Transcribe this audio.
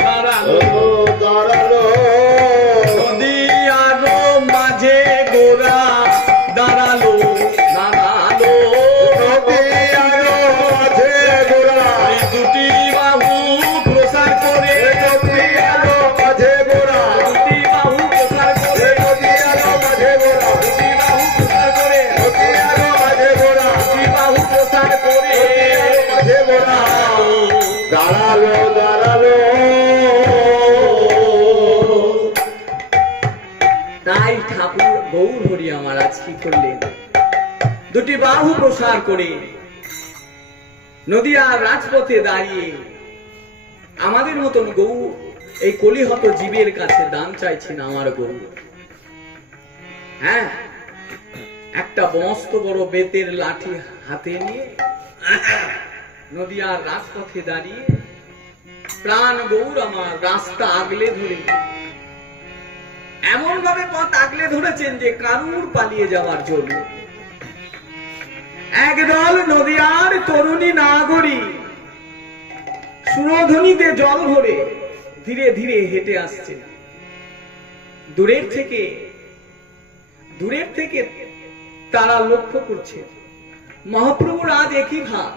দাঁড়ালো দাঁড়ালো নদী আরো মাঝে গোরা দাঁড়ালো দাঁড়ালো নদী আরো মাঝে গোরা দুটি বাহু প্রসার করে নদী আরো মাঝে গোরা দুটি বাহু প্রসার করে নদী আরো মাঝে গোরা দুটি বাহু প্রসার করে নদী আরো মাঝে গোরা দুটি বাহু প্রসার করে মাঝে গোরা দাঁড়ালো দাঁড়ালো। তাই ঠাকুর গৌর হরি আমার আজ কি করলেন, দুটি বাহু প্রসার করে নদিয়ার রাজপথে দাঁড়িয়ে আমাদের মতন গৌর এই কলিহত জীবের কাছে দান চাইছেন। আমার গৌর, হ্যাঁ, একটা মস্ত বড় বেতের লাঠি হাতে নিয়ে নদিয়ার রাজপথে দাঁড়িয়ে প্রাণ গৌর আমার রাস্তা আগলে ধরে এমন ভাবে পথ আগলে ধরেছেন যে কারুর পালিয়ে যাওয়ার জন্য। একদল নদিয়ার তরুণী নাগরী সুরধ্বনিতে জল ভরে ধীরে ধীরে হেঁটে আসছে। দূরের থেকে তারা লক্ষ্য করছে মহাপ্রভুর আজ একই ভাব,